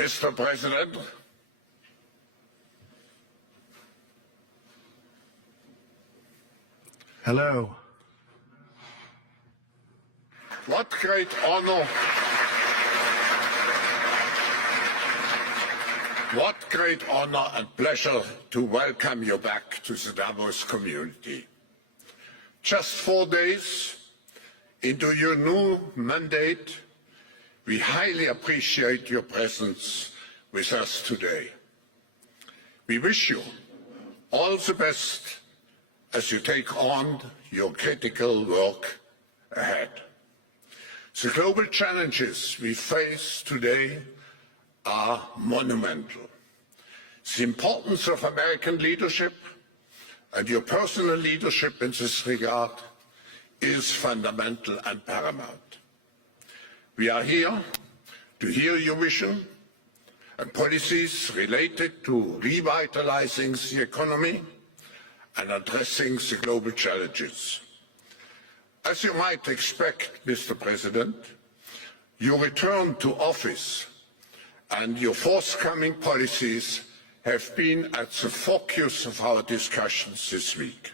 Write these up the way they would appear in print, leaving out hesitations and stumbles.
Mr. President, hello. What great honor, and pleasure to welcome you back to the Davos community. Just 4 days into your new mandate, we highly appreciate your presence with us today. We wish you all the best as you take on your critical work ahead. The global challenges we face today are monumental. The importance of American leadership and your personal leadership in this regard is fundamental and paramount. We are here to hear your vision and policies related to revitalizing the economy and addressing the global challenges. As you might expect, Mr. President, your return to office and your forthcoming policies have been at the focus of our discussions this week.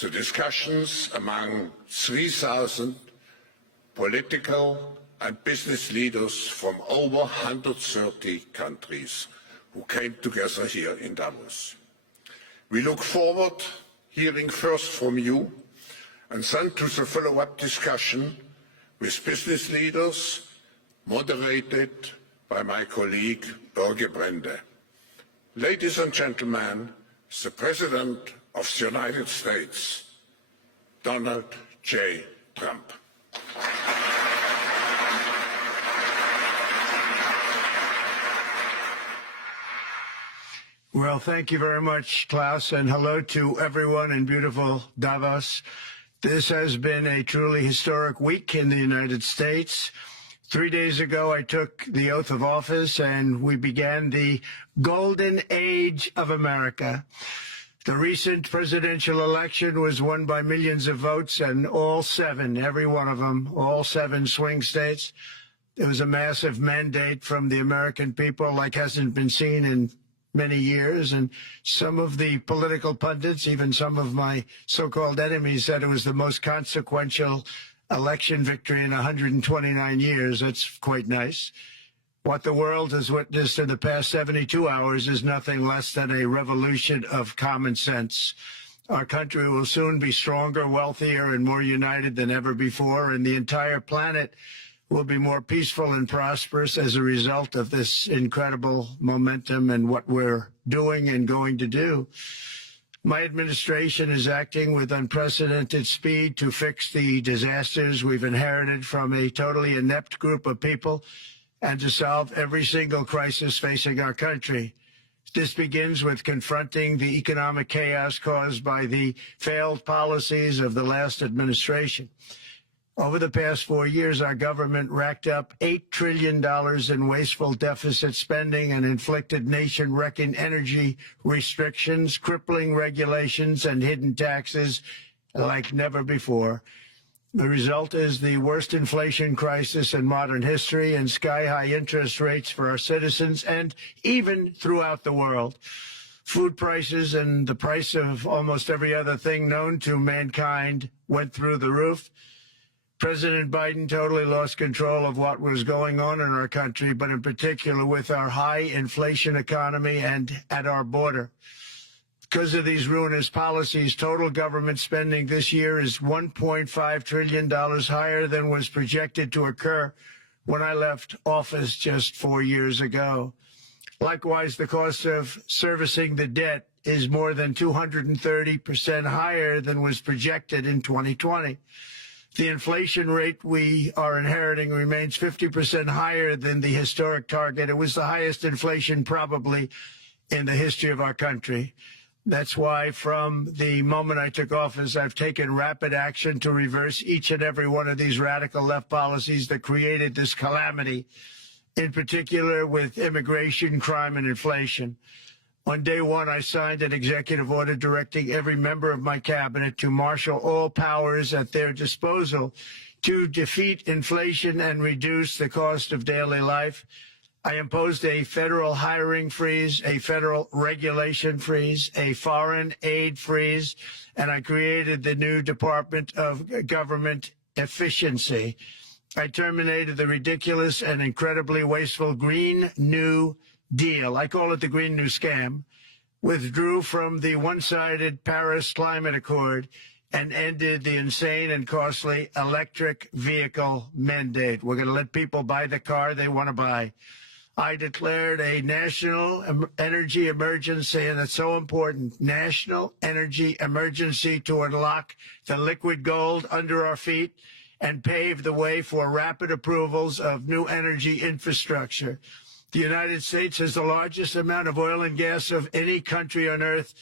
The discussions among 3,000 political and business leaders from over 130 countries who came together here in Davos. We look forward to hearing first from you and then to the follow-up discussion with business leaders, moderated by my colleague Børge Brende. Ladies and gentlemen, the President of the United States, Donald J. Trump. Well, thank you very much, Klaus, and hello to everyone in beautiful Davos. This has been a truly historic week in the United States. 3 days ago, I took the oath of office, and we began the golden age of America. The recent presidential election was won by millions of votes, and all 7, every one of them, all 7 swing states. It was a massive mandate from the American people like hasn't been seen in many years, and some of the political pundits, even some of my so-called enemies, said it was the most consequential election victory in 129 years. That's quite nice. What the world has witnessed in the past 72 hours is nothing less than a revolution of common sense. Our country will soon be stronger, wealthier, and more united than ever before, and the entire planet will be more peaceful and prosperous as a result of this incredible momentum and what we're doing and going to do. My administration is acting with unprecedented speed to fix the disasters we've inherited from a totally inept group of people and to solve every single crisis facing our country. This begins with confronting the economic chaos caused by the failed policies of the last administration. Over the past 4 years, our government racked up $8 trillion in wasteful deficit spending and inflicted nation-wrecking energy restrictions, crippling regulations, and hidden taxes like never before. The result is the worst inflation crisis in modern history and sky-high interest rates for our citizens and even throughout the world. Food prices and the price of almost every other thing known to mankind went through the roof. President Biden totally lost control of what was going on in our country, but in particular with our high inflation economy and at our border. Because of these ruinous policies, total government spending this year is $1.5 trillion higher than was projected to occur when I left office just 4 years ago. Likewise, the cost of servicing the debt is more than 230% higher than was projected in 2020. The inflation rate we are inheriting remains 50% higher than the historic target. It was the highest inflation probably in the history of our country. That's why from the moment I took office, I've taken rapid action to reverse each and every one of these radical left policies that created this calamity, in particular with immigration, crime, and inflation. On day one, I signed an executive order directing every member of my cabinet to marshal all powers at their disposal to defeat inflation and reduce the cost of daily life. I imposed a federal hiring freeze, a federal regulation freeze, a foreign aid freeze, and I created the new Department of Government Efficiency. I terminated the ridiculous and incredibly wasteful Green New Deal. I call it the Green New Scam. Withdrew from the one-sided Paris Climate Accord and ended the insane and costly electric vehicle mandate. We're going to let people buy the car they want to buy. I declared a national energy emergency, and it's so important, national energy emergency to unlock the liquid gold under our feet and pave the way for rapid approvals of new energy infrastructure. The United States has the largest amount of oil and gas of any country on earth,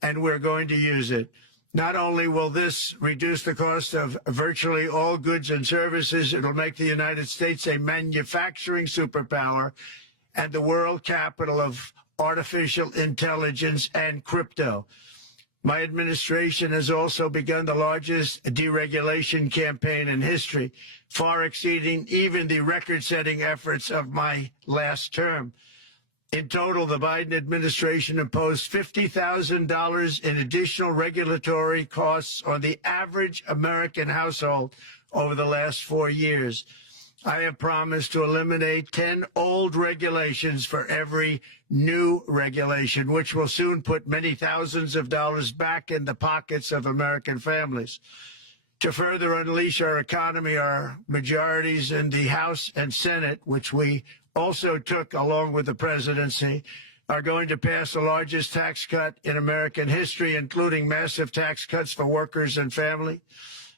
and we're going to use it. Not only will this reduce the cost of virtually all goods and services, it'll make the United States a manufacturing superpower and the world capital of artificial intelligence and crypto. My administration has also begun the largest deregulation campaign in history, far exceeding even the record-setting efforts of my last term. In total, the Biden administration imposed $50,000 in additional regulatory costs on the average American household over the last 4 years. I have promised to eliminate 10 old regulations for every new regulation, which will soon put many thousands of dollars back in the pockets of American families. To further unleash our economy, our majorities in the House and Senate, which we also took along with the presidency, are going to pass the largest tax cut in American history, including massive tax cuts for workers and family,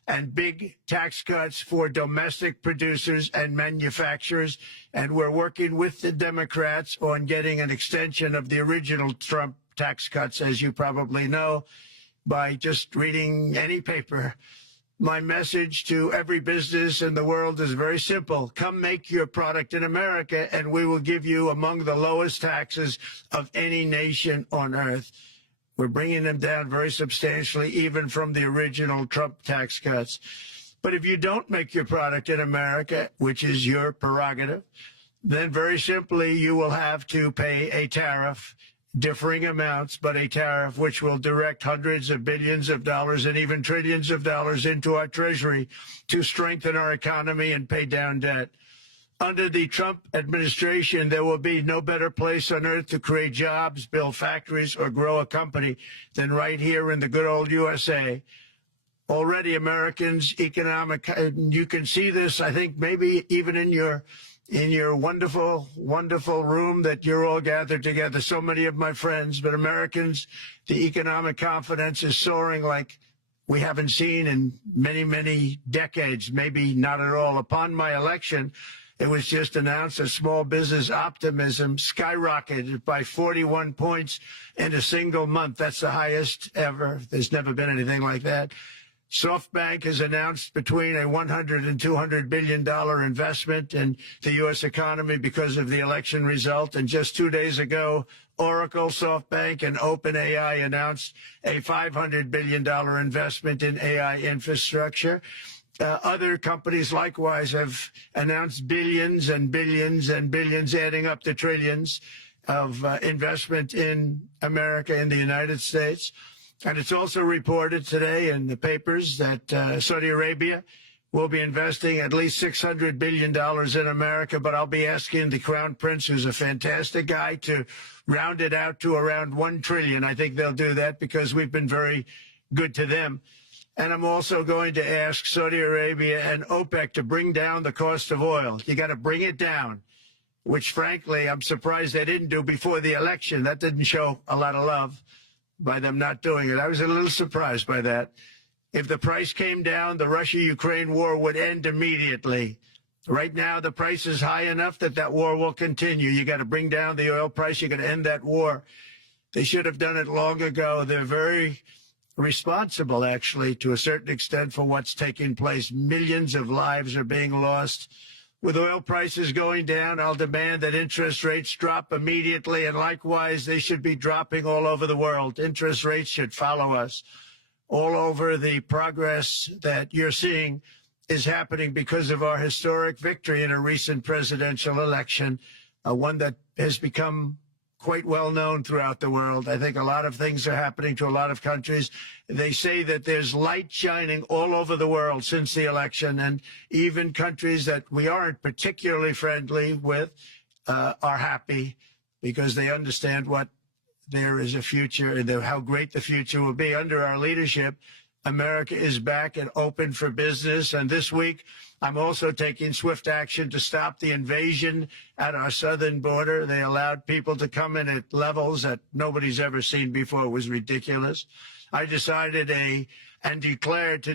and big tax cuts for domestic producers and manufacturers. And we're working with the Democrats on getting an extension of the original Trump tax cuts, as you probably know, by just reading any paper. My message to every business in the world is very simple. Come make your product in America, and we will give you among the lowest taxes of any nation on earth. We're bringing them down very substantially, even from the original Trump tax cuts. But if you don't make your product in America, which is your prerogative, then very simply you will have to pay a tariff, differing amounts, but a tariff which will direct hundreds of billions of dollars and even trillions of dollars into our treasury to strengthen our economy and pay down debt. Under the Trump administration, there will be no better place on earth to create jobs, build factories, or grow a company than right here in the good old USA. Already Americans, you can see this, I think, maybe even in your wonderful, wonderful room that you're all gathered together, so many of my friends, but Americans, the economic confidence is soaring like we haven't seen in many, many decades, maybe not at all. Upon my election, it was just announced that small business optimism skyrocketed by 41 points in a single month. That's the highest ever. There's never been anything like that. SoftBank has announced between a $100 and $200 billion investment in the U.S. economy because of the election result. And just 2 days ago, Oracle, SoftBank, and OpenAI announced a $500 billion investment in AI infrastructure. Other companies likewise have announced billions and billions and billions, adding up to trillions of investment in America, in the United States. And it's also reported today in the papers that Saudi Arabia will be investing at least $600 billion in America. But I'll be asking the Crown Prince, who's a fantastic guy, to round it out to around $1 trillion. I think they'll do that because we've been very good to them. And I'm also going to ask Saudi Arabia and OPEC to bring down the cost of oil. You got to bring it down, which, frankly, I'm surprised they didn't do before the election. That didn't show a lot of love by them not doing it. I was a little surprised by that. If the price came down, the Russia-Ukraine war would end immediately. Right now, the price is high enough that that war will continue. You got to bring down the oil price. You got to end that war. They should have done it long ago. They're very responsible, actually, to a certain extent, for what's taking place. Millions of lives are being lost. With oil prices going down, I'll demand that interest rates drop immediately, and likewise, they should be dropping all over the world. Interest rates should follow us. All over, the progress that you're seeing is happening because of our historic victory in a recent presidential election. one that has become quite well known throughout the world. I think a lot of things are happening to a lot of countries. They say that there's light shining all over the world since the election, and even countries that we aren't particularly friendly with are happy because they understand what there is a future and how great the future will be. Under our leadership, America is back and open for business. And this week, I'm also taking swift action to stop the invasion at our southern border. They allowed people to come in at levels that nobody's ever seen before. It was ridiculous. I decided and declared to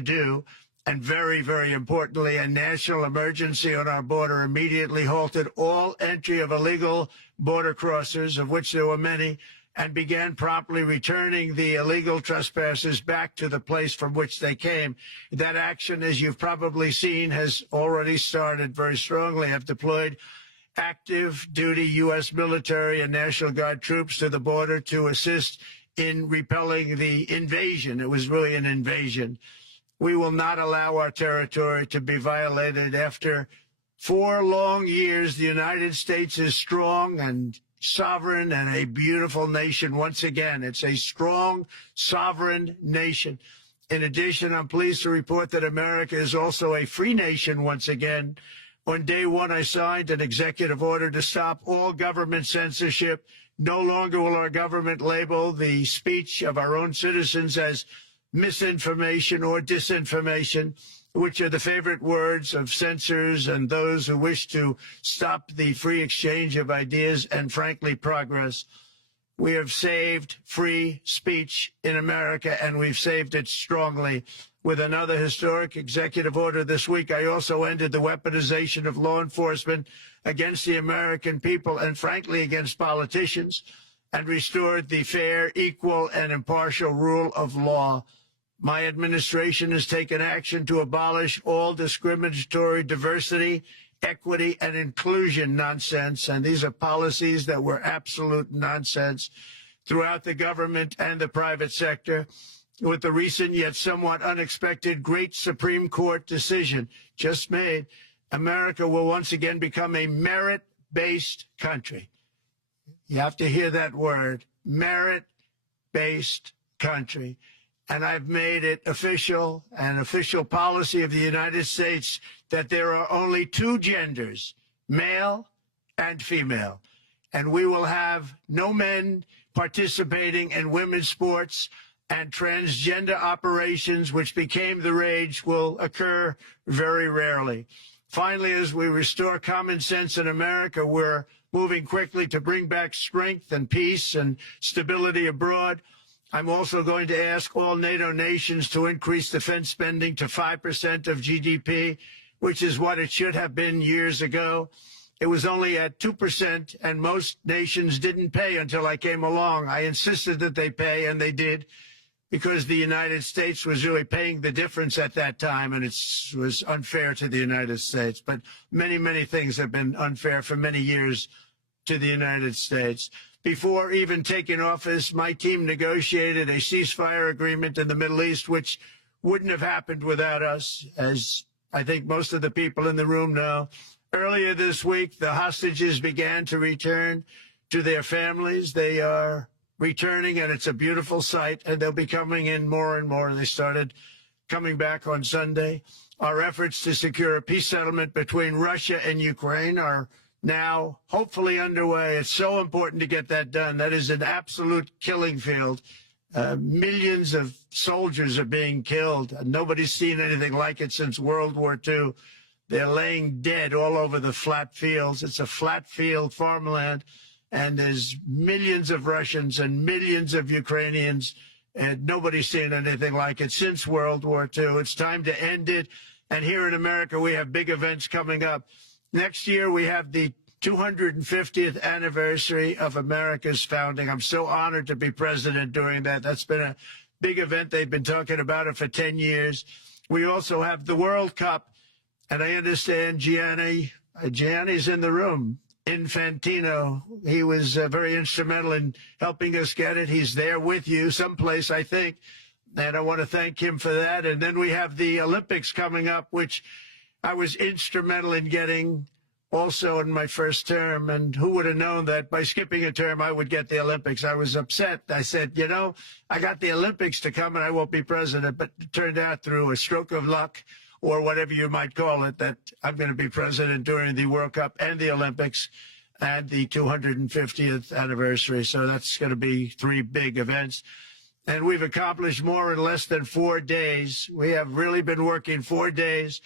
do, and very, very importantly, a national emergency on our border, immediately halted all entry of illegal border crossers, of which there were many, and began promptly returning the illegal trespassers back to the place from which they came. That action, as you've probably seen, has already started very strongly. I've deployed active duty U.S. military and National Guard troops to the border to assist in repelling the invasion. It was really an invasion. We will not allow our territory to be violated. After 4 long years, the United States is strong and sovereign and a beautiful nation once again. It's a strong, sovereign nation. In addition, I'm pleased to report that America is also a free nation once again. On day one, I signed an executive order to stop all government censorship. No longer will our government label the speech of our own citizens as misinformation or disinformation, which are the favorite words of censors and those who wish to stop the free exchange of ideas and, frankly, progress. We have saved free speech in America, and we've saved it strongly. With another historic executive order this week, I also ended the weaponization of law enforcement against the American people and, frankly, against politicians, and restored the fair, equal, and impartial rule of law. My administration has taken action to abolish all discriminatory diversity, equity, and inclusion nonsense. And these are policies that were absolute nonsense throughout the government and the private sector. With the recent yet somewhat unexpected great Supreme Court decision just made, America will once again become a merit-based country. You have to hear that word, merit-based country. And I've made it official, an official policy of the United States, that there are only 2 genders, male and female. And we will have no men participating in women's sports, and transgender operations, which became the rage, will occur very rarely. Finally, as we restore common sense in America, we're moving quickly to bring back strength and peace and stability abroad. I'm also going to ask all NATO nations to increase defense spending to 5% of GDP, which is what it should have been years ago. It was only at 2%, and most nations didn't pay until I came along. I insisted that they pay, and they did, because the United States was really paying the difference at that time, and it was unfair to the United States. But many, many things have been unfair for many years to the United States. Before even taking office, my team negotiated a ceasefire agreement in the Middle East, which wouldn't have happened without us, as I think most of the people in the room know. Earlier this week, the hostages began to return to their families. They are returning, and it's a beautiful sight, and they'll be coming in more and more. They started coming back on Sunday. Our efforts to secure a peace settlement between Russia and Ukraine are now hopefully underway. It's so important to get that done. That is an absolute killing field. Millions of soldiers are being killed. Nobody's seen anything like it since World War II. They're laying dead all over the flat fields. It's a flat field farmland, and there's millions of Russians and millions of Ukrainians, and nobody's seen anything like it since World War II. It's time to end it. And here in America, we have big events coming up. Next year, we have the 250th anniversary of America's founding. I'm so honored to be president during that. That's been a big event. They've been talking about it for 10 years. We also have the World Cup, and I understand Gianni's in the room. Infantino, he was very instrumental in helping us get it. He's there with you someplace, I think, and I want to thank him for that. And then we have the Olympics coming up, which I was instrumental in getting also in my first term. And who would have known that by skipping a term, I would get the Olympics? I was upset. I said, you know, I got the Olympics to come and I won't be president. But it turned out through a stroke of luck, or whatever you might call it, that I'm going to be president during the World Cup and the Olympics and the 250th anniversary. So that's going to be three big events. And we've accomplished more in less than 4 days. We have really been working 4 days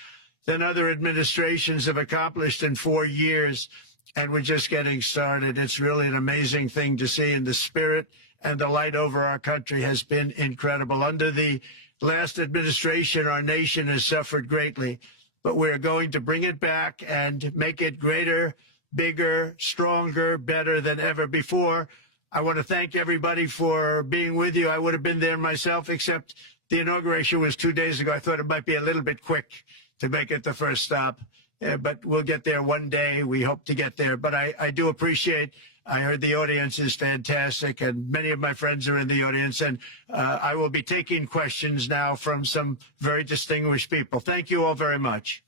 than other administrations have accomplished in 4 years. And we're just getting started. It's really an amazing thing to see. And the spirit and the light over our country has been incredible. Under the last administration, our nation has suffered greatly, but we're going to bring it back and make it greater, bigger, stronger, better than ever before. I want to thank everybody for being with you. I would have been there myself, except the inauguration was 2 days ago. I thought it might be a little bit quick to make it the first stop, but we'll get there one day. We hope to get there. But I do appreciate, I heard the audience is fantastic, and many of my friends are in the audience, and I will be taking questions now from some very distinguished people. Thank you all very much.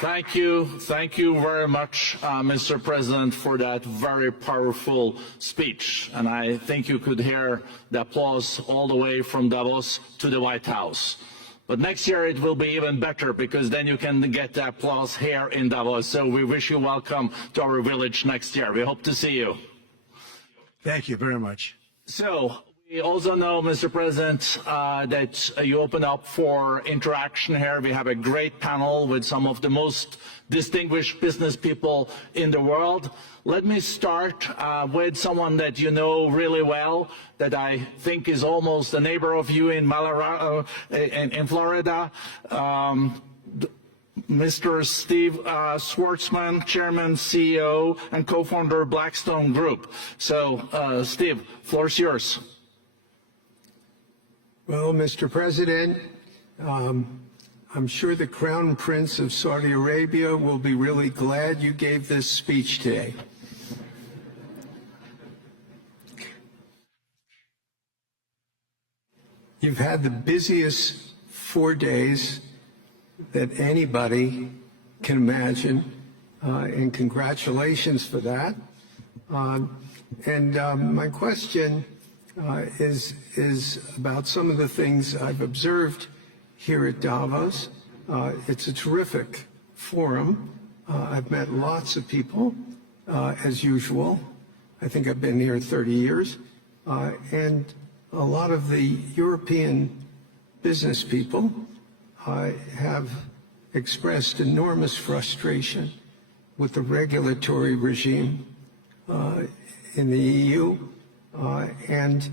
Thank you very much, Mr. President, for that very powerful speech. And I think you could hear the applause all the way from Davos to the White House. But next year it will be even better, because then you can get the applause here in Davos. So we wish you welcome to our village next year. We hope to see you. Thank you very much. So we also know, Mr. President, that you open up for interaction here. We have a great panel with some of the most distinguished business people in the world. Let me start with someone that you know really well, that I think is almost a neighbor of you in Florida. Mr. Steve Schwarzman, Chairman, CEO, and co-founder of Blackstone Group. So, Steve, floor is yours. Well, Mr. President, I'm sure the Crown Prince of Saudi Arabia will be really glad you gave this speech today. You've had the busiest 4 days that anybody can imagine, and congratulations for that. My question is about some of the things I've observed here at Davos. It's a terrific forum. I've met lots of people, as usual. I think I've been here 30 years. And a lot of the European business people have expressed enormous frustration with the regulatory regime in the EU. And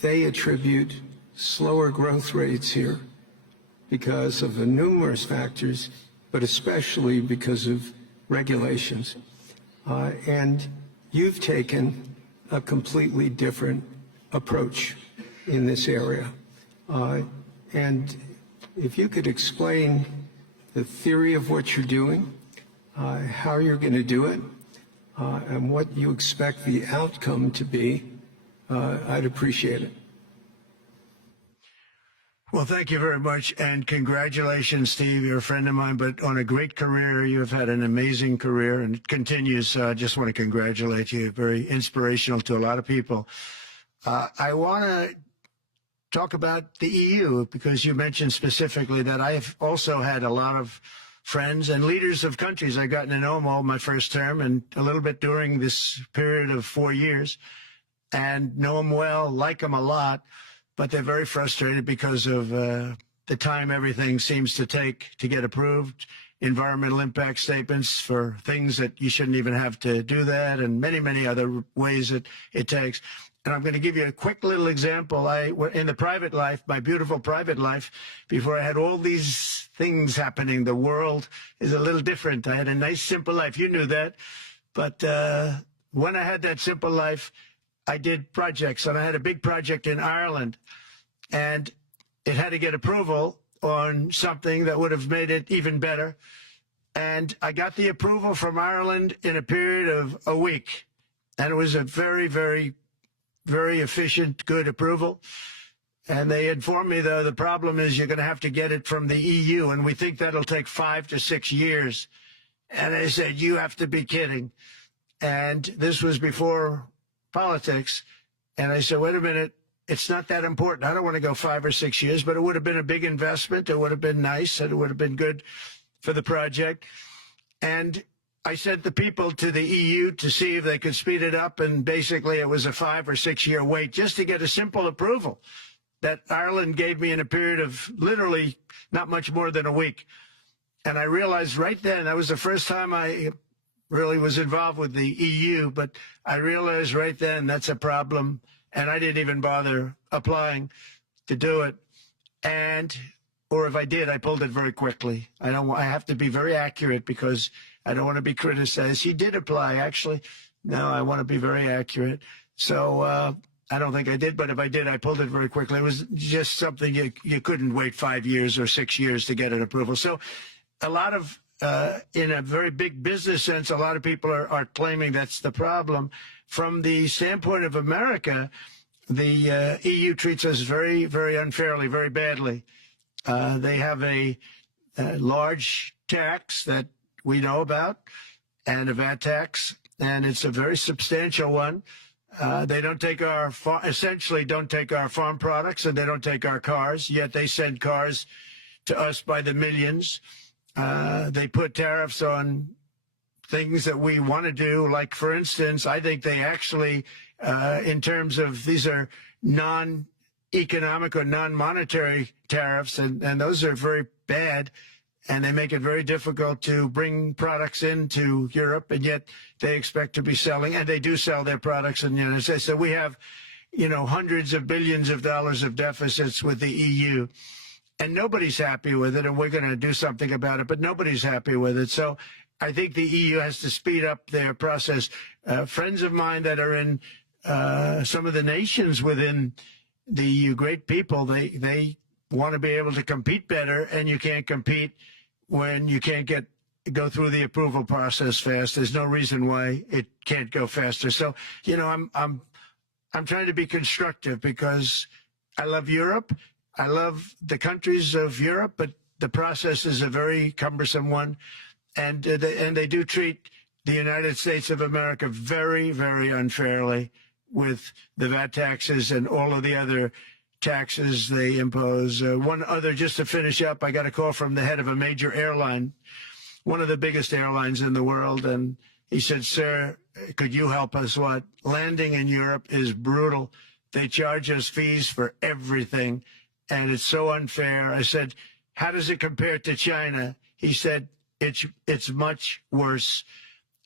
they attribute slower growth rates here because of numerous factors, but especially because of regulations. And you've taken a completely different approach in this area. And if you could explain the theory of what you're doing, how you're going to do it, and what you expect the outcome to be, I'd appreciate it. Well, thank you very much, and congratulations, Steve. You're a friend of mine, but on a great career. You've had an amazing career, and it continues. I just want to congratulate you. Very inspirational to a lot of people. I want to talk about the EU, because you mentioned specifically that I've also had a lot of friends and leaders of countries. I've gotten to know them all my first term and a little bit during this period of 4 years, and know them well, like them a lot, but they're very frustrated because of the time everything seems to take to get approved, environmental impact statements for things that you shouldn't even have to do that, and many, many other ways that it takes. And I'm going to give you a quick little example. In the private life, my beautiful private life, before I had all these things happening, the world is a little different. I had a nice, simple life. You knew that. But when I had that simple life, I did projects. And I had a big project in Ireland. And it had to get approval on something that would have made it even better. And I got the approval from Ireland in a period of a week. And it was a very, very, very efficient, good approval. And they informed me, though, the problem is you're going to have to get it from the EU, and we think that'll take 5 to 6 years. And I said, you have to be kidding. And this was before politics. And I said, wait a minute, it's not that important. I don't want to go 5 or 6 years, but it would have been a big investment. It would have been nice, and it would have been good for the project. And I sent the people to the EU to see if they could speed it up. And basically, it was a 5 or 6 year wait just to get a simple approval that Ireland gave me in a period of literally not much more than a week. And I realized right then, that was the first time I really was involved with the EU, but I realized right then that's a problem. And I didn't even bother applying to do it. Or if I did, I pulled it very quickly. I have to be very accurate because I don't want to be criticized. He did apply, actually. No, I want to be very accurate. So I don't think I did, but if I did, I pulled it very quickly. It was just something you couldn't wait 5 years or 6 years to get an approval. So a lot of, in a very big business sense, a lot of people are claiming that's the problem. From the standpoint of America, the EU treats us very, very unfairly, very badly. They have a large tax that we know about, and a VAT tax, and it's a very substantial one. They don't take essentially don't take our farm products, and they don't take our cars, yet they send cars to us by the millions. They put tariffs on things that we want to do. Like, for instance, I think they actually, in terms of these are non-economic or non-monetary tariffs, and those are very bad, and they make it very difficult to bring products into Europe, and yet they expect to be selling, and they do sell their products in the United States. So we have, hundreds of billions of dollars of deficits with the EU, and nobody's happy with it, and we're going to do something about it, but nobody's happy with it. So I think the EU has to speed up their process. Friends of mine that are in some of the nations within the EU, great people, they want to be able to compete better, and you can't compete when you can't go through the approval process fast. There's no reason why it can't go faster. So, I'm trying to be constructive because I love Europe. I love the countries of Europe, but the process is a very cumbersome one. And they do treat the United States of America very, very unfairly with the VAT taxes and all of the other taxes they impose. One other, just to finish up, I got a call from the head of a major airline, one of the biggest airlines in the world, and he said, sir, could you help us? What? Landing in Europe is brutal. They charge us fees for everything, and it's so unfair. I said, how does it compare to China? He said, it's much worse.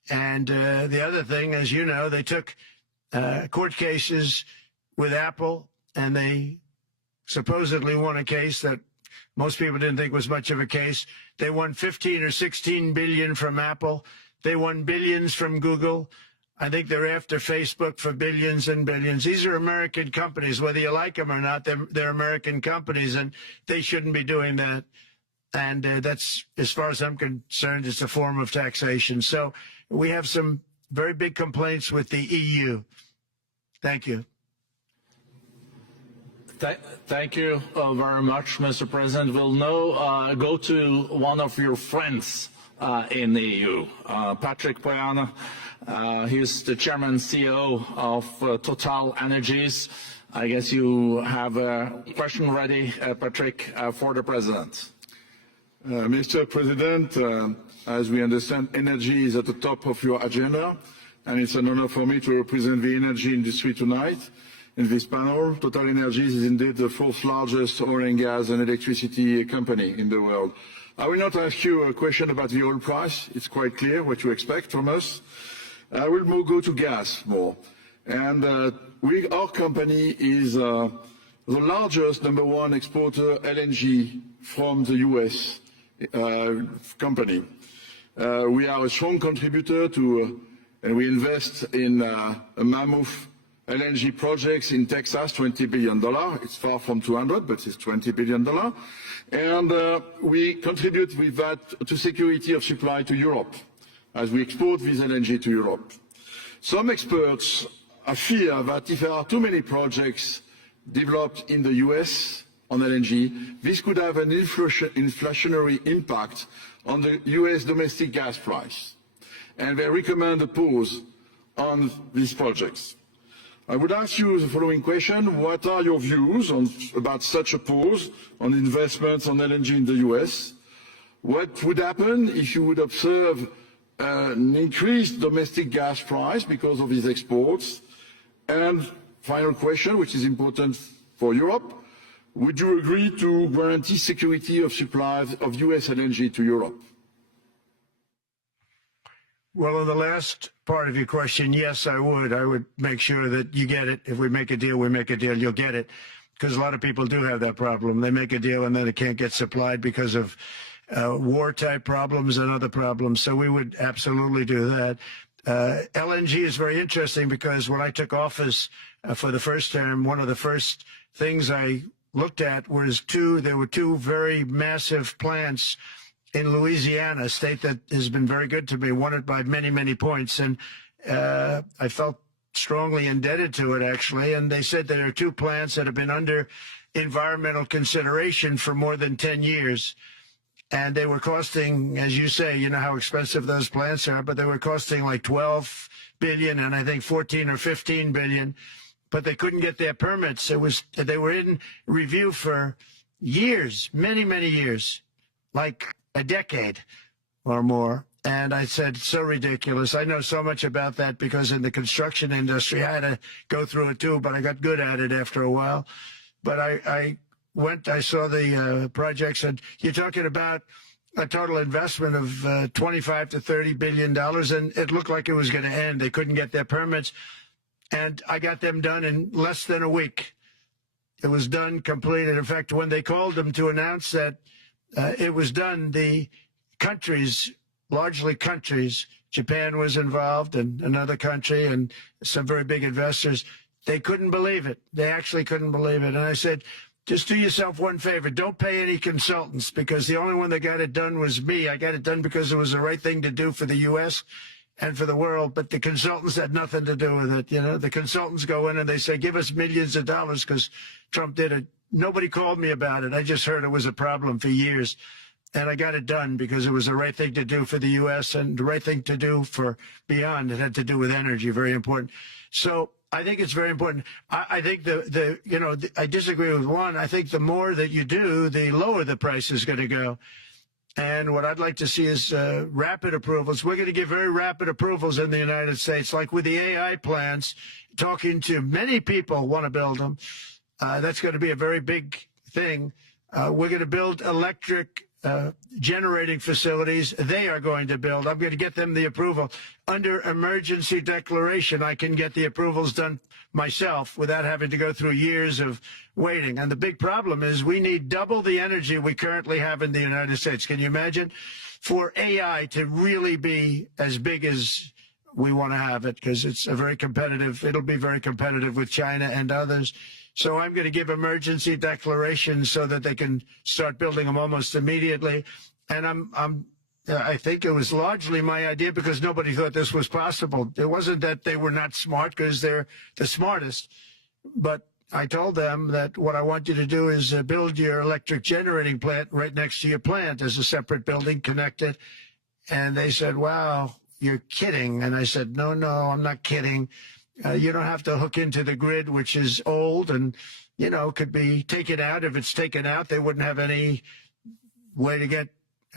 And the other thing, as you know, they took court cases with Apple, and they supposedly won a case that most people didn't think was much of a case. They won 15 or 16 billion from Apple. They won billions from Google. I think they're after Facebook for billions and billions. These are American companies, whether you like them or not. They're American companies, and they shouldn't be doing that. And that's, as far as I'm concerned, it's a form of taxation. So we have some very big complaints with the EU. Thank you. Thank you very much, Mr. President. We'll now go to one of your friends in the EU, Patrick Pouyanné. He's the chairman and CEO of Total Energies. I guess you have a question ready, Patrick, for the President. Mr. President, as we understand, energy is at the top of your agenda, and it's an honor for me to represent the energy industry tonight. In this panel, Total Energies is indeed the fourth largest oil and gas and electricity company in the world. I will not ask you a question about the oil price. It's quite clear what you expect from us. I will go to gas more. And our company is the largest #1 exporter LNG from the US company. We are a strong contributor to, and we invest in a mammoth LNG projects in Texas, $20 billion. It's far from 200, but it's $20 billion. And we contribute with that to security of supply to Europe, as we export this LNG to Europe. Some experts fear that if there are too many projects developed in the US on LNG, this could have an inflationary impact on the US domestic gas price. And they recommend a pause on these projects. I would ask you the following question: what are your views about such a pause on investments on LNG in the US? What would happen if you would observe an increased domestic gas price because of these exports? And final question, which is important for Europe: would you agree to guarantee security of supply of US LNG to Europe? Well, on the last part of your question, yes, I would. I would make sure that you get it. If we make a deal, we make a deal, you'll get it. Because a lot of people do have that problem. They make a deal and then it can't get supplied because of war-type problems and other problems. So we would absolutely do that. LNG is very interesting because when I took office for the first term, one of the first things I looked at was there were two very massive plants in Louisiana, a state that has been very good to me, won it by many, many points. And I felt strongly indebted to it, actually. And they said there are two plants that have been under environmental consideration for more than 10 years. And they were costing, as you say, you know how expensive those plants are, but they were costing like 12 billion and I think 14 or 15 billion. But they couldn't get their permits. They were in review for years, many, many years, like a decade or more. And I said, so ridiculous. I know so much about that because in the construction industry, I had to go through it too, but I got good at it after a while. But I saw the projects, and you're talking about a total investment of 25 to $30 billion, and it looked like it was going to end. They couldn't get their permits, and I got them done in less than a week. It was done, completed. In fact, when they called them to announce that it was done, the countries, largely countries, Japan was involved and another country and some very big investors, they couldn't believe it. They actually couldn't believe it. And I said, just do yourself one favor. Don't pay any consultants, because the only one that got it done was me. I got it done because it was the right thing to do for the U.S. and for the world. But the consultants had nothing to do with it. You know, the consultants go in and they say, give us millions of dollars because Trump did it. Nobody called me about it. I just heard it was a problem for years. And I got it done because it was the right thing to do for the U.S. and the right thing to do for beyond. It had to do with energy, very important. So I think it's very important. I think I disagree with one. I think the more that you do, the lower the price is going to go. And what I'd like to see is rapid approvals. We're going to give very rapid approvals in the United States, like with the AI plants, talking to many people want to build them. That's going to be a very big thing. We're going to build electric generating facilities. They are going to build. I'm going to get them the approval. Under emergency declaration, I can get the approvals done myself without having to go through years of waiting. And the big problem is we need double the energy we currently have in the United States. Can you imagine? For AI to really be as big as we want to have it, because it's a very competitive, it'll be very competitive with China and others. So I'm going to give emergency declarations so that they can start building them almost immediately. And I think it was largely my idea because nobody thought this was possible. It wasn't that they were not smart, because they're the smartest. But I told them that what I want you to do is build your electric generating plant right next to your plant as a separate building connected. And they said, wow, you're kidding. And I said, no, I'm not kidding. You don't have to hook into the grid, which is old and, could be taken out. If it's taken out, they wouldn't have any way to get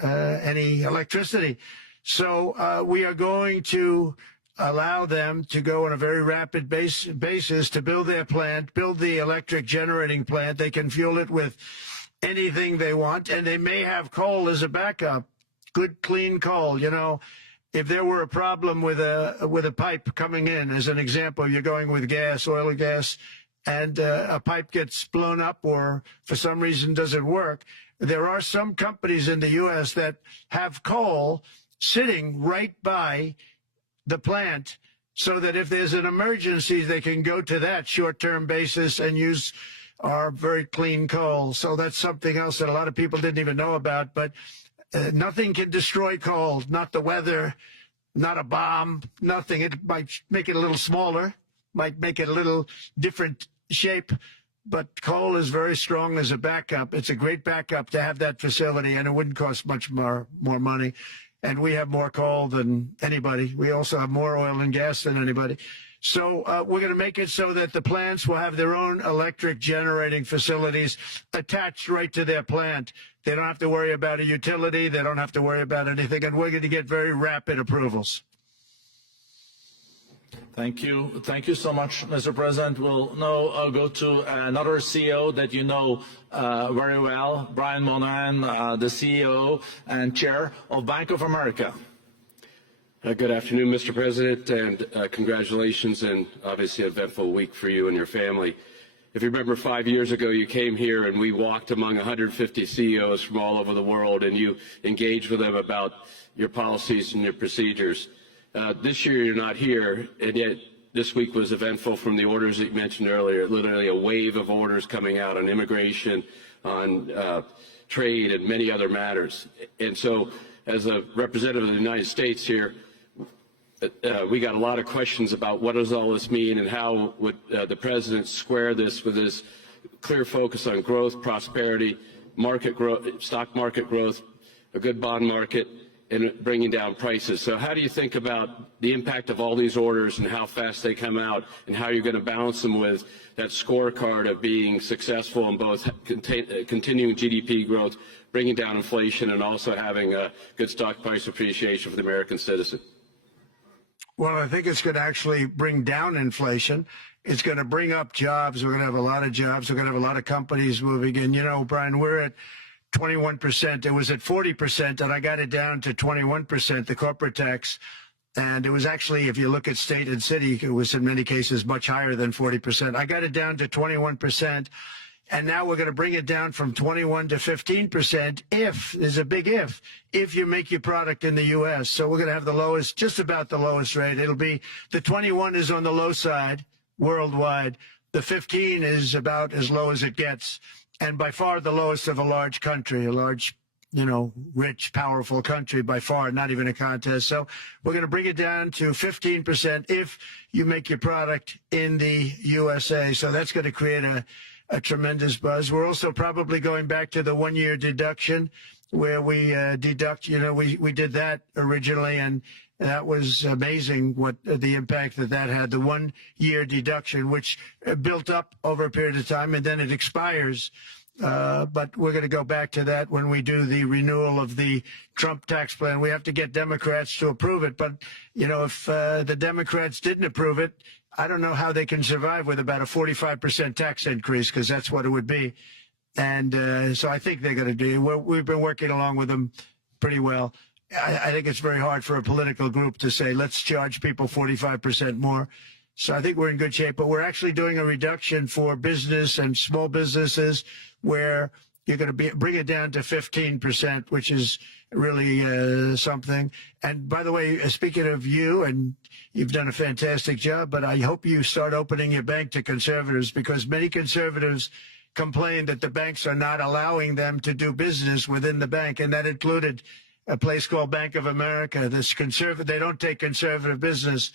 any electricity. So we are going to allow them to go on a very rapid basis to build their plant, build the electric generating plant. They can fuel it with anything they want, and they may have coal as a backup, good, clean coal, If there were a problem with a pipe coming in, as an example, you're going with gas, oil or gas, and a pipe gets blown up or for some reason doesn't work, there are some companies in the U.S. that have coal sitting right by the plant so that if there's an emergency, they can go to that short-term basis and use our very clean coal. So that's something else that a lot of people didn't even know about, but nothing can destroy coal, not the weather, not a bomb, nothing. It might make it a little smaller, might make it a little different shape, but coal is very strong as a backup. It's a great backup to have that facility, and it wouldn't cost much more money. And we have more coal than anybody. We also have more oil and gas than anybody. So we're going to make it so that the plants will have their own electric generating facilities attached right to their plant. They don't have to worry about a utility. They don't have to worry about anything. And we're going to get very rapid approvals. Thank you. Thank you so much, Mr. President. We'll now go to another CEO that you know very well, Brian Moynihan, the CEO and Chair of Bank of America. Good afternoon, Mr. President, and congratulations and obviously an eventful week for you and your family. If you remember 5 years ago, you came here and we walked among 150 CEOs from all over the world and you engaged with them about your policies and your procedures. This year you're not here, and yet this week was eventful from the orders that you mentioned earlier, literally a wave of orders coming out on immigration, on trade, and many other matters. And so as a representative of the United States here, we got a lot of questions about what does all this mean and how would the president square this with his clear focus on growth, prosperity, market growth, stock market growth, a good bond market, and bringing down prices. So how do you think about the impact of all these orders and how fast they come out and how you're going to balance them with that scorecard of being successful in both continuing GDP growth, bringing down inflation, and also having a good stock price appreciation for the American citizen? Well, I think it's going to actually bring down inflation. It's going to bring up jobs. We're going to have a lot of jobs. We're going to have a lot of companies moving in. You know, Brian, we're at 21%. It was at 40%, and I got it down to 21%, the corporate tax. And it was actually, if you look at state and city, it was in many cases much higher than 40%. I got it down to 21%. And now we're going to bring it down from 21 to 15% if, there's a big if you make your product in the U.S. So we're going to have the lowest, just about the lowest rate. It'll be, the 21 is on the low side worldwide. The 15 is about as low as it gets. And by far the lowest of a large country, a large, you know, rich, powerful country by far, not even a contest. So we're going to bring it down to 15% if you make your product in the USA. So that's going to create a tremendous buzz. We're also probably going back to the 1 year deduction where we deduct, you know, we did that originally, and that was amazing what the impact that had, the 1 year deduction, which built up over a period of time and then it expires. But we're going to go back to that when we do the renewal of the Trump tax plan. We have to get Democrats to approve it. But, you know, if the Democrats didn't approve it, I don't know how they can survive with about a 45% tax increase, because that's what it would be. And so I think they're going to do. We've been working along with them pretty well. I think it's very hard for a political group to say, let's charge people 45% more. So I think we're in good shape. But we're actually doing a reduction for business and small businesses where you're going to bring it down to 15%, which is really something. And by the way, speaking of you, and you've done a fantastic job, but I hope you start opening your bank to conservatives, because many conservatives complain that the banks are not allowing them to do business within the bank. And that included a place called Bank of America. They don't take conservative business.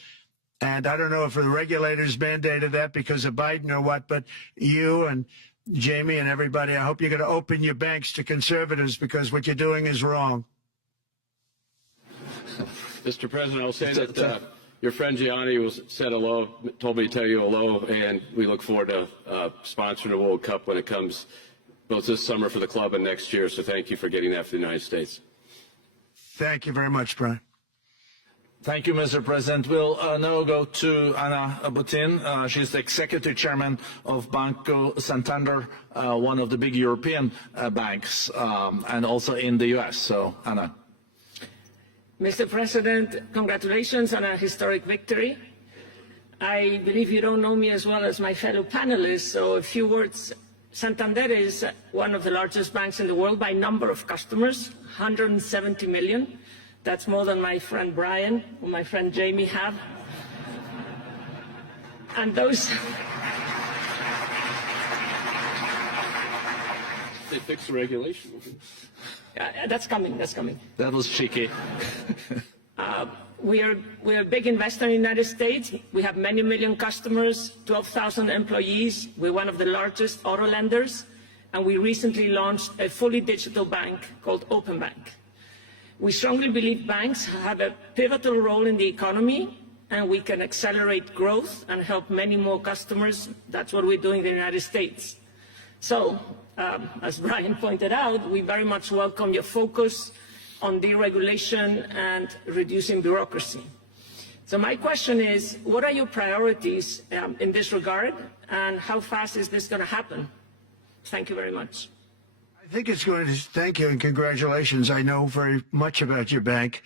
And I don't know if the regulators mandated that because of Biden or what, but you and Jamie and everybody, I hope you're going to open your banks to conservatives, because what you're doing is wrong. Mr. President, I'll say that your friend Gianni said hello, told me to tell you hello, and we look forward to sponsoring the World Cup when it comes, both this summer for the club and next year. So thank you for getting that for the United States. Thank you very much, Brian. Thank you, Mr. President. We'll now go to Anna Butin. She's the Executive Chairman of Banco Santander, one of the big European banks, and also in the U.S. So, Anna. Mr. President, congratulations on a historic victory. I believe you don't know me as well as my fellow panelists, so a few words. Santander is one of the largest banks in the world by number of customers, 170 million. That's more than my friend Brian or my friend Jamie have. And those... They fixed the regulation. That's coming, that's coming. That was cheeky. we're a big investor in the United States. We have many million customers, 12,000 employees. We're one of the largest auto lenders, and we recently launched a fully digital bank called Open Bank. We strongly believe banks have a pivotal role in the economy, and we can accelerate growth and help many more customers. That's what we're doing in the United States. So, as Brian pointed out, we very much welcome your focus on deregulation and reducing bureaucracy. So my question is, what are your priorities in this regard, and how fast is this going to happen? Thank you very much. I think it's going to, thank you and congratulations. I know very much about your bank,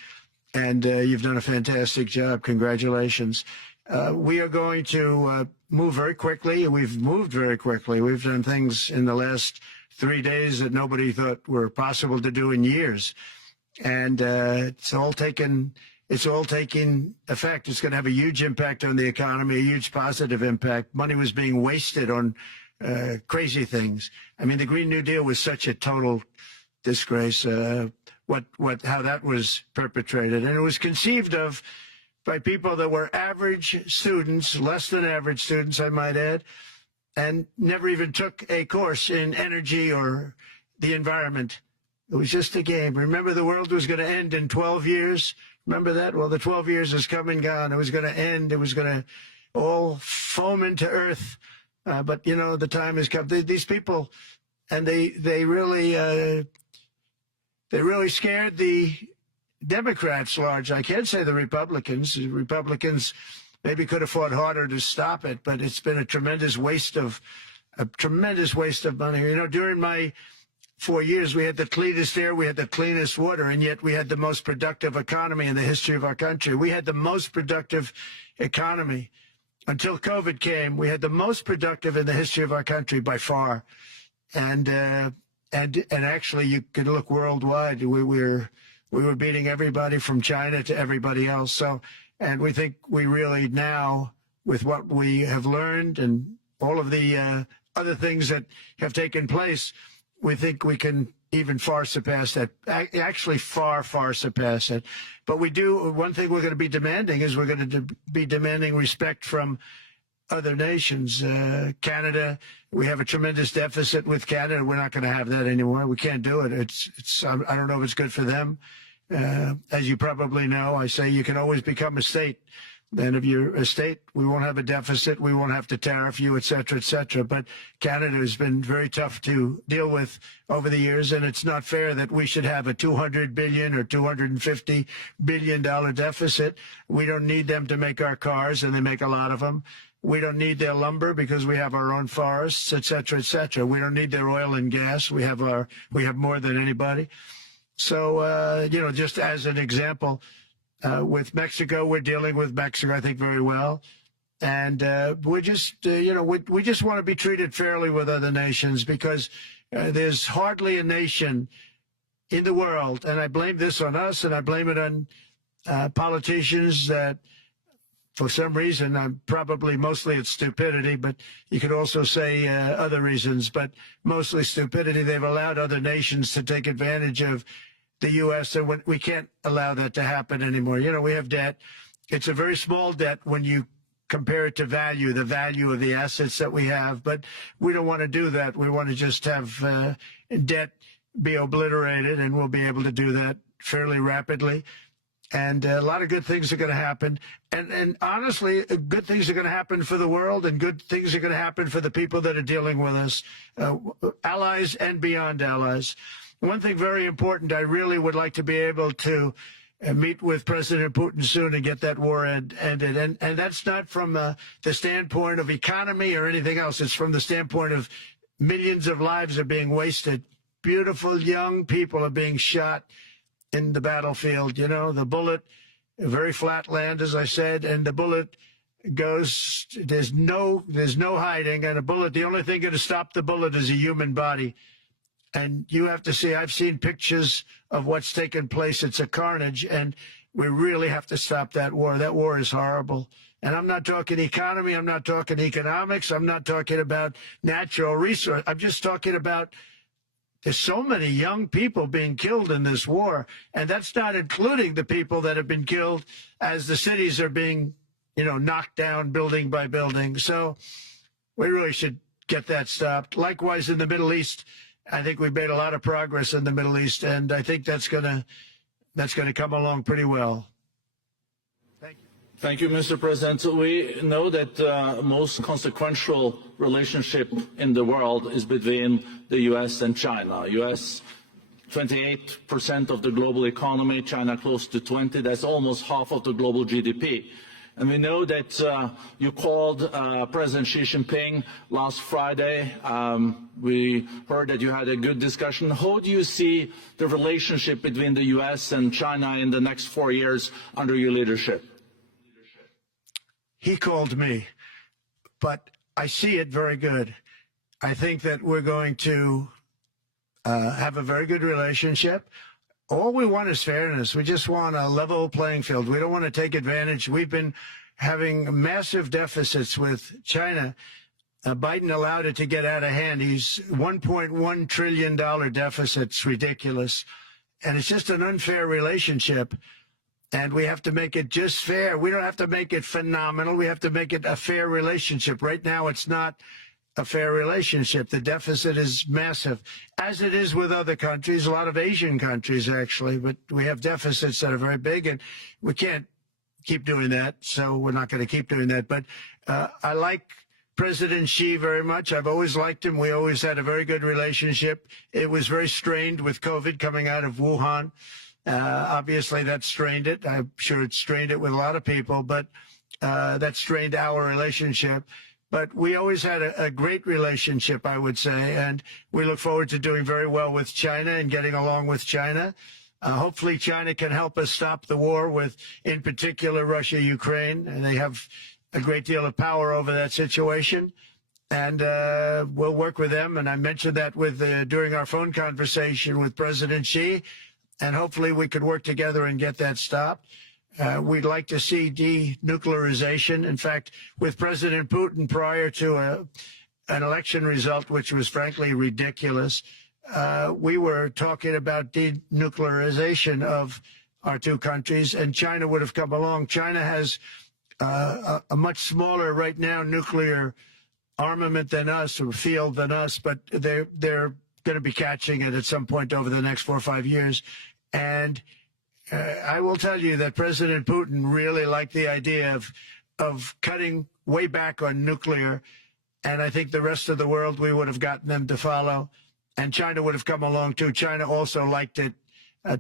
and you've done a fantastic job. Congratulations. We are going to move very quickly. We've moved very quickly. We've done things in the last 3 days that nobody thought were possible to do in years. And it's all taking effect. It's going to have a huge impact on the economy, a huge positive impact. Money was being wasted on crazy things. I mean, the Green New Deal was such a total disgrace. How that was perpetrated, and it was conceived of by people that were average students, less than average students, I might add, and never even took a course in energy or the environment. It was just a game. Remember, the world was going to end in 12 years. Remember that? Well, the 12 years has come and gone. It was going to end. It was going to all foam into earth. But, you know, the time has come. These people, and they really scared the Democrats large. I can't say the Republicans. The Republicans maybe could have fought harder to stop it, but it's been a tremendous waste of money. You know, during my 4 years, we had the cleanest air, we had the cleanest water, and yet we had the most productive economy in the history of our country. We had the most productive economy until COVID came. We had the most productive in the history of our country by far, and actually, you could look worldwide. We were beating everybody from China to everybody else. So, and we think we really now, with what we have learned and all of the other things that have taken place, we think we can even far surpass that, actually far surpass it. But we do, one thing we're going to be demanding is we're going to be demanding respect from other nations. Canada, we have a tremendous deficit with Canada. We're not going to have that anymore. We can't do it. I don't know if it's good for them. As you probably know, I say you can always become a state. Then if you're a state, we won't have a deficit. We won't have to tariff you, et cetera, et cetera. But Canada has been very tough to deal with over the years, and it's not fair that we should have a $200 billion or $250 billion deficit. We don't need them to make our cars, and they make a lot of them. We don't need their lumber because we have our own forests, et cetera, et cetera. We don't need their oil and gas. We have more than anybody. So, you know, just as an example, with Mexico, we're dealing with Mexico, I think, very well. And we're just, you know, we just want to be treated fairly with other nations because there's hardly a nation in the world, and I blame this on us, and I blame it on politicians that, for some reason, probably mostly it's stupidity, but you could also say other reasons, but mostly stupidity. They've allowed other nations to take advantage of the U.S., and we can't allow that to happen anymore. You know, we have debt. It's a very small debt when you compare it to the value of the assets that we have, but we don't want to do that. We want to just have debt be obliterated, and we'll be able to do that fairly rapidly. And a lot of good things are going to happen. And honestly, good things are going to happen for the world, and good things are going to happen for the people that are dealing with us, allies and beyond allies. One thing very important, I really would like to be able to meet with President Putin soon and get that war ended. And that's not from the standpoint of economy or anything else. It's from the standpoint of millions of lives are being wasted. Beautiful young people are being shot in the battlefield. You know, the bullet, very flat land, as I said, and the bullet goes, there's no hiding. And a bullet, the only thing going to stop the bullet is a human body. And you have to see, I've seen pictures of what's taken place. It's a carnage, and we really have to stop that war. That war is horrible. And I'm not talking economy. I'm not talking economics. I'm not talking about natural resource. I'm just talking about There's so many young people being killed in this war, and that's not including the people that have been killed as the cities are being, knocked down building by building. So we really should get that stopped. Likewise, in the Middle East, I think we've made a lot of progress in the Middle East, and I think that's gonna come along pretty well. Thank you. Thank you, Mr. President. We know that the most consequential relationship in the world is between the U.S. and China. U.S. 28% of the global economy, China close to 20%. That's almost half of the global GDP. And we know that you called President Xi Jinping last Friday. We heard that you had a good discussion. How do you see the relationship between the U.S. and China in the next 4 years under your leadership? He called me, but I see it very good. I think that we're going to have a very good relationship. All we want is fairness. We just want a level playing field. We don't want to take advantage. We've been having massive deficits with China. Biden allowed it to get out of hand. He's $1.1 trillion deficit. It's ridiculous. And it's just an unfair relationship. And we have to make it just fair. We don't have to make it phenomenal. We have to make it a fair relationship. Right now, it's not a fair relationship. The deficit is massive, as it is with other countries, a lot of Asian countries, actually. But we have deficits that are very big, and we can't keep doing that. So we're not going to keep doing that. But I like President Xi very much. I've always liked him. We always had a very good relationship. It was very strained with COVID coming out of Wuhan. Obviously, that strained it. I'm sure it strained it with a lot of people, but that strained our relationship. But we always had a great relationship, I would say, and we look forward to doing very well with China and getting along with China. Hopefully, China can help us stop the war with, in particular, Russia, Ukraine, and they have a great deal of power over that situation. And we'll work with them. And I mentioned that during our phone conversation with President Xi. And hopefully we could work together and get that stopped. We'd like to see denuclearization. In fact, with President Putin prior to an election result, which was frankly ridiculous, we were talking about denuclearization of our two countries, and China would have come along. China has a much smaller right now nuclear armament than us, or field than us, but they're going to be catching it at some point over the next 4 or 5 years. And I will tell you that President Putin really liked the idea of cutting way back on nuclear. And I think the rest of the world, we would have gotten them to follow. And China would have come along, too. China also liked it.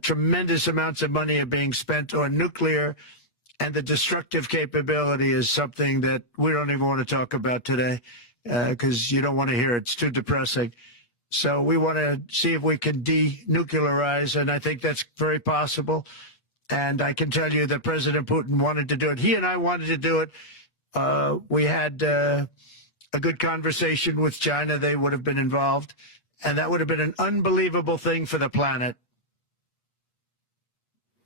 Tremendous amounts of money are being spent on nuclear. And the destructive capability is something that we don't even want to talk about today because you don't want to hear it. It's too depressing. So we want to see if we can denuclearize, and I think that's very possible. And I can tell you that President Putin wanted to do it. He and I wanted to do it. We had a good conversation with China. They would have been involved, and that would have been an unbelievable thing for the planet.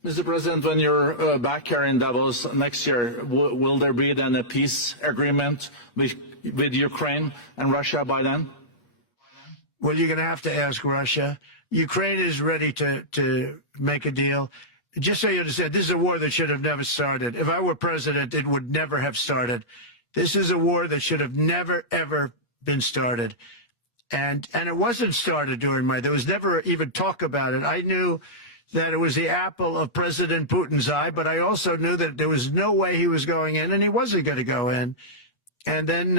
Mr. President, when you're back here in Davos next year, will there be then a peace agreement with Ukraine and Russia by then? Well, you're going to have to ask Russia. Ukraine is ready to make a deal. Just so you understand, this is a war that should have never started. If I were president, it would never have started. This is a war that should have never, ever been started. And it wasn't started there was never even talk about it. I knew that it was the apple of President Putin's eye, but I also knew that there was no way he was going in, and he wasn't going to go in. And then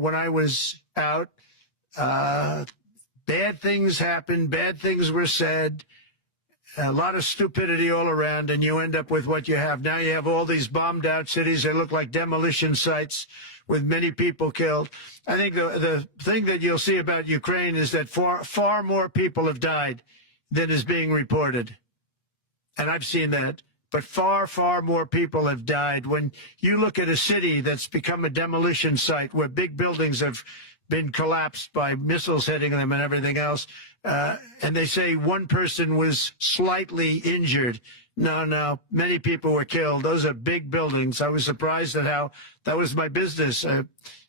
when I was out, bad things happened, bad things were said, a lot of stupidity all around, and you end up with what you have. Now you have all these bombed out cities. They look like demolition sites with many people killed. I think the thing that you'll see about Ukraine is that far more people have died than is being reported. And I've seen that. But far, far more people have died. When you look at a city that's become a demolition site where big buildings have been collapsed by missiles hitting them and everything else. And they say one person was slightly injured. No, many people were killed. Those are big buildings. I was surprised at how that was my business.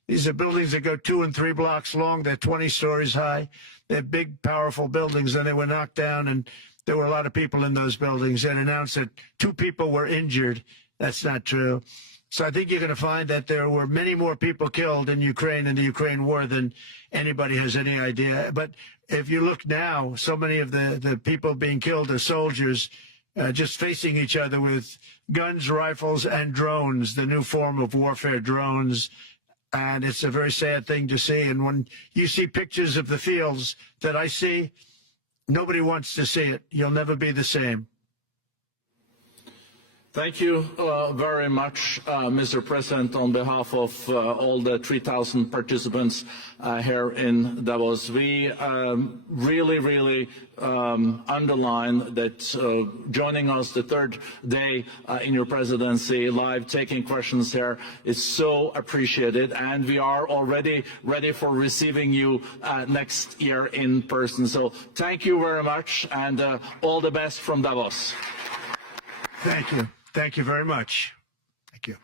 These are buildings that go 2 and 3 blocks long. They're 20 stories high. They're big, powerful buildings, and they were knocked down, and there were a lot of people in those buildings. It announced that 2 people were injured. That's not true. So I think you're going to find that there were many more people killed in Ukraine in the Ukraine war than anybody has any idea. But if you look now, so many of the people being killed are soldiers just facing each other with guns, rifles, and drones, the new form of warfare, drones. And it's a very sad thing to see. And when you see pictures of the fields that I see, nobody wants to see it. You'll never be the same. Thank you very much, Mr. President, on behalf of all the 3,000 participants here in Davos. We really underline that joining us the third day in your presidency, live taking questions here is so appreciated, and we are already ready for receiving you next year in person. So thank you very much, and all the best from Davos. Thank you. Thank you very much. Thank you.